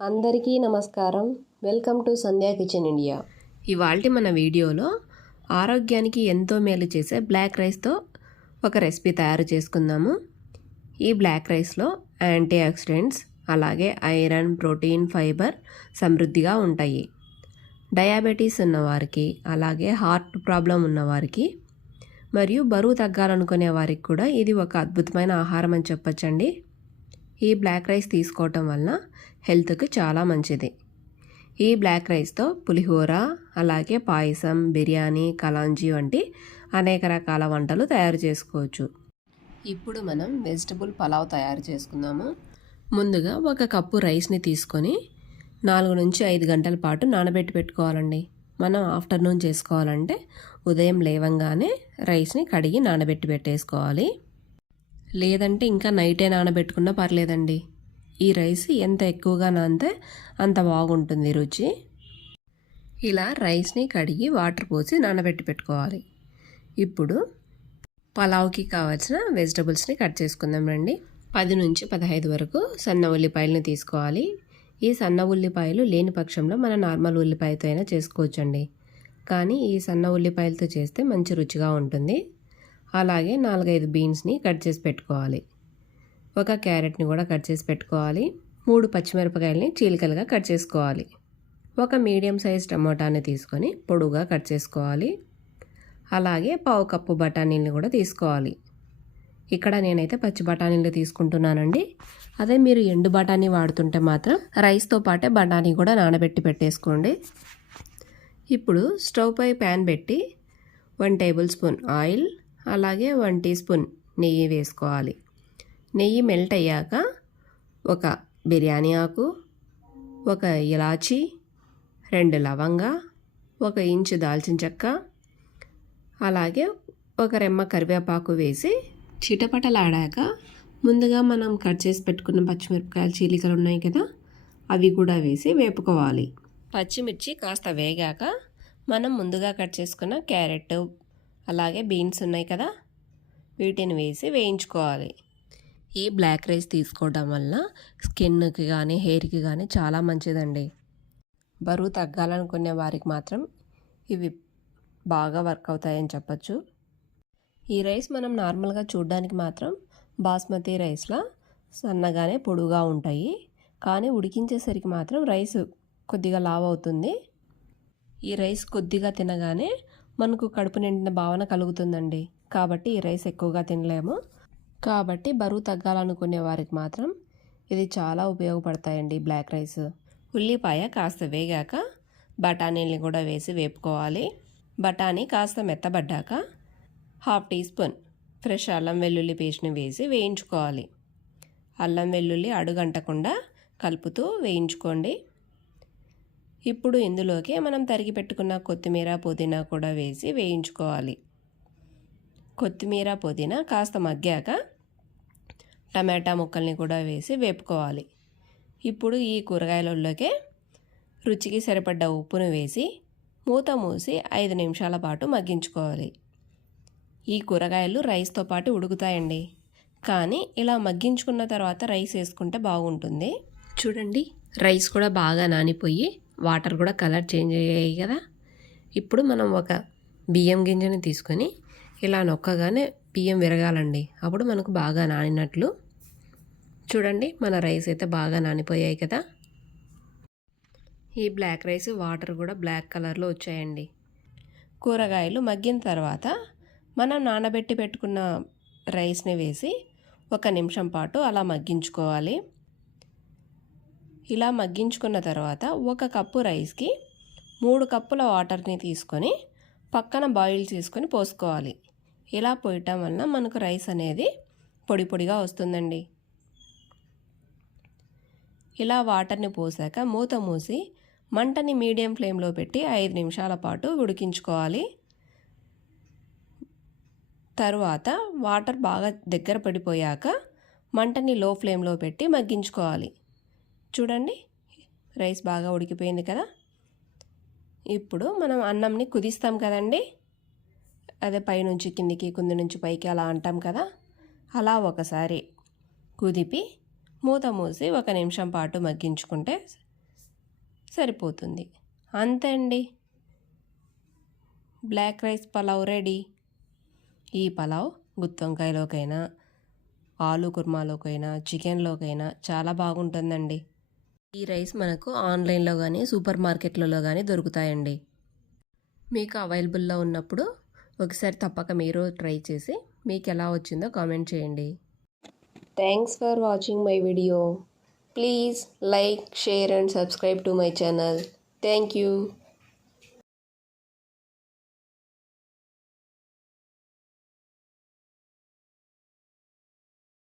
అందరికీ నమస్కారం. Welcome to Sandhya kitchen India. ఇవాళ మన వీడియోలో ఆరోగ్యానికి ఎంతో మేలు చేసే బ్లాక్ రైస్తో ఒక రెసిపీ తయారు చేసుకుందాము. ఈ బ్లాక్ రైస్లో యాంటీ ఆక్సిడెంట్స్ అలాగే ఐరన్ ప్రోటీన్ ఫైబర్ సమృద్ధిగా ఉంటాయి. డయాబెటీస్ ఉన్నవారికి అలాగే హార్ట్ ప్రాబ్లం ఉన్నవారికి మరియు బరువు తగ్గాలనుకునే వారికి కూడా ఇది ఒక అద్భుతమైన ఆహారం అని చెప్పచ్చండి. ఈ బ్లాక్ రైస్ తీసుకోవటం వలన హెల్త్కి చాలా మంచిది. ఈ బ్లాక్ రైస్తో పులిహోర అలాగే పాయసం బిర్యానీ కలాంజీ వంటి అనేక రకాల వంటలు తయారు చేసుకోవచ్చు. ఇప్పుడు మనం వెజిటబుల్ పలావ్ తయారు చేసుకుందాము. ముందుగా ఒక కప్పు రైస్ని తీసుకొని నాలుగు నుంచి ఐదు గంటల పాటు నానబెట్టి పెట్టుకోవాలండి. మనం ఆఫ్టర్నూన్ చేసుకోవాలంటే ఉదయం లేవంగానే రైస్ని కడిగి నానబెట్టి పెట్టేసుకోవాలి. లేదంటే ఇంకా నైటే నానబెట్టుకున్నా పర్లేదండి. ఈ రైస్ ఎంత ఎక్కువగా నానితే అంత బాగుంటుంది రుచి. ఇలా రైస్ని కడిగి వాటర్ పోసి నానబెట్టి పెట్టుకోవాలి. ఇప్పుడు పలావ్కి కావాల్సిన వెజిటబుల్స్ని కట్ చేసుకుందాం రండి. పది నుంచి పదహైదు వరకు సన్న ఉల్లిపాయలను తీసుకోవాలి. ఈ సన్న ఉల్లిపాయలు లేని పక్షంలో మన నార్మల్ ఉల్లిపాయతో అయినా చేసుకోవచ్చండి. కానీ ఈ సన్న ఉల్లిపాయలతో చేస్తే మంచి రుచిగా ఉంటుంది. అలాగే నాలుగైదు బీన్స్ని కట్ చేసి పెట్టుకోవాలి. ఒక క్యారెట్ని కూడా కట్ చేసి పెట్టుకోవాలి. మూడు పచ్చిమిరపకాయలని చీలికలుగా కట్ చేసుకోవాలి. ఒక మీడియం సైజ్ టమోటాని తీసుకొని పొడుగా కట్ చేసుకోవాలి. అలాగే పావు కప్పు బఠానీలను కూడా తీసుకోవాలి. ఇక్కడ నేనైతే పచ్చి బఠానీలు తీసుకుంటున్నానండి. అదే మీరు ఎండు బఠానీ వాడుతుంటే మాత్రం రైస్తో పాటే బఠానీ కూడా నానబెట్టి పెట్టేసుకోండి. ఇప్పుడు స్టవ్ పై ప్యాన్ పెట్టి వన్ టేబుల్ స్పూన్ ఆయిల్ అలాగే వన్ టీ స్పూన్ నెయ్యి వేసుకోవాలి. నెయ్యి మెల్ట్ అయ్యాక ఒక బిర్యానీ ఆకు ఒక ఇలాచి రెండు లవంగా ఒక ఇంచు దాల్చిన చెక్క అలాగే ఒక రెమ్మ కరివేపాకు వేసి చిటపటలాడాక ముందుగా మనం కట్ చేసి పెట్టుకున్న పచ్చిమిరపకాయలు చీలికలు ఉన్నాయి కదా అవి కూడా వేసి వేపుకోవాలి. పచ్చిమిర్చి కాస్త వేగాక మనం ముందుగా కట్ చేసుకున్న క్యారెట్ అలాగే బీన్స్ ఉన్నాయి కదా వీటిని వేసి వేయించుకోవాలి. ఈ బ్లాక్ రైస్ తీసుకోవడం వల్ల స్కిన్కి కానీ హెయిర్కి కానీ చాలా మంచిదండి. బరువు తగ్గాలనుకునే వారికి మాత్రం ఇవి బాగా వర్క్ అవుతాయని చెప్పచ్చు. ఈ రైస్ మనం నార్మల్గా చూడడానికి మాత్రం బాస్మతి రైస్లా సన్నగానే పొడుగా ఉంటాయి. కానీ ఉడికించేసరికి మాత్రం రైస్ కొద్దిగా లావ్ అవుతుంది. ఈ రైస్ కొద్దిగా తినగానే మనకు కడుపు నిండిన భావన కలుగుతుందండి. కాబట్టి ఈ రైస్ ఎక్కువగా తినలేము. కాబట్టి బరువు తగ్గాలనుకునే వారికి మాత్రం ఇది చాలా ఉపయోగపడతాయండి బ్లాక్ రైస్. ఉల్లిపాయ కాస్త వేగాక బఠానీని కూడా వేసి వేపుకోవాలి. బఠానీ కాస్త మెత్తబడ్డాక హాఫ్ టీ స్పూన్ ఫ్రెష్ అల్లం వెల్లుల్లి పేస్ట్ని వేసి వేయించుకోవాలి. అల్లం వెల్లుల్లి అడుగంటకుండా కలుపుతూ వేయించుకోండి. ఇప్పుడు ఇందులోకి మనం తరిగి పెట్టుకున్న కొత్తిమీర పుదీనా కూడా వేసి వేయించుకోవాలి. కొత్తిమీర పుదీనా కాస్త మగ్గాక టమాటా ముక్కల్ని కూడా వేసి వేపుకోవాలి. ఇప్పుడు ఈ కూరగాయలలోకే రుచికి సరిపడ్డ ఉప్పును వేసి మూత మూసి ఐదు నిమిషాల పాటు మగ్గించుకోవాలి. ఈ కూరగాయలు రైస్తో పాటు ఉడుకుతాయండి. కానీ ఇలా మగ్గించుకున్న తర్వాత రైస్ వేసుకుంటే బాగుంటుంది. చూడండి రైస్ కూడా బాగా నానిపోయి వాటర్ కూడా కలర్ చేంజ్ అయ్యాయి కదా. ఇప్పుడు మనం ఒక బియ్యం గింజని తీసుకొని ఇలా నొక్కగానే బియ్యం విరగాలండి. అప్పుడు మనకు బాగా నానినట్లు. చూడండి మన రైస్ అయితే బాగా నానిపోయాయి కదా. ఈ బ్లాక్ రైస్ వాటర్ కూడా బ్లాక్ కలర్లో వచ్చాయండి. కూరగాయలు మగ్గిన తర్వాత మనం నానబెట్టి పెట్టుకున్న రైస్ని వేసి ఒక నిమిషం పాటు అలా మగ్గించుకోవాలి. ఇలా మగ్గించుకున్న తర్వాత ఒక కప్పు రైస్కి మూడు కప్పుల వాటర్ని తీసుకొని పక్కన బాయిల్ చేసుకొని పోసుకోవాలి. ఇలా పోయటం వలన మనకు రైస్ అనేది పొడి పొడిగా వస్తుందండి. ఇలా వాటర్ని పోసాక మూత మూసి మంటని మీడియం ఫ్లేమ్లో పెట్టి ఐదు నిమిషాల పాటు ఉడికించుకోవాలి. తరువాత వాటర్ బాగా దగ్గర పడిపోయాక మంటని లో ఫ్లేమ్లో పెట్టి మగ్గించుకోవాలి. చూడండి. రైస్ బాగా ఉడికిపోయింది కదా. ఇప్పుడు మనం అన్నంని కుదిస్తాం కదండి. అదే పైనుంచి కిందికి కింది నుంచి పైకి అలా అంటాం కదా. అలా ఒకసారి కుదిపి మూత మూసి ఒక నిమిషం పాటు మగ్గించుకుంటే సరిపోతుంది. అంతే అండి. Black rice pulao ready. ఈ పలావ్ గుత్తొంకాయలోకైనా ఆలు కుర్మాలోకైనా చికెన్లోకైనా చాలా బాగుంటుందండి. ఈ రైస్ మనకు ఆన్లైన్లో కానీ సూపర్ మార్కెట్లలో కానీ దొరుకుతాయండి. మీకు అవైలబుల్లో ఉన్నప్పుడు ఒకసారి తప్పక మీరు ట్రై చేసి మీకు ఎలా వచ్చిందో కామెంట్ చేయండి. Thanks for watching my video please like share and subscribe to my channel thank you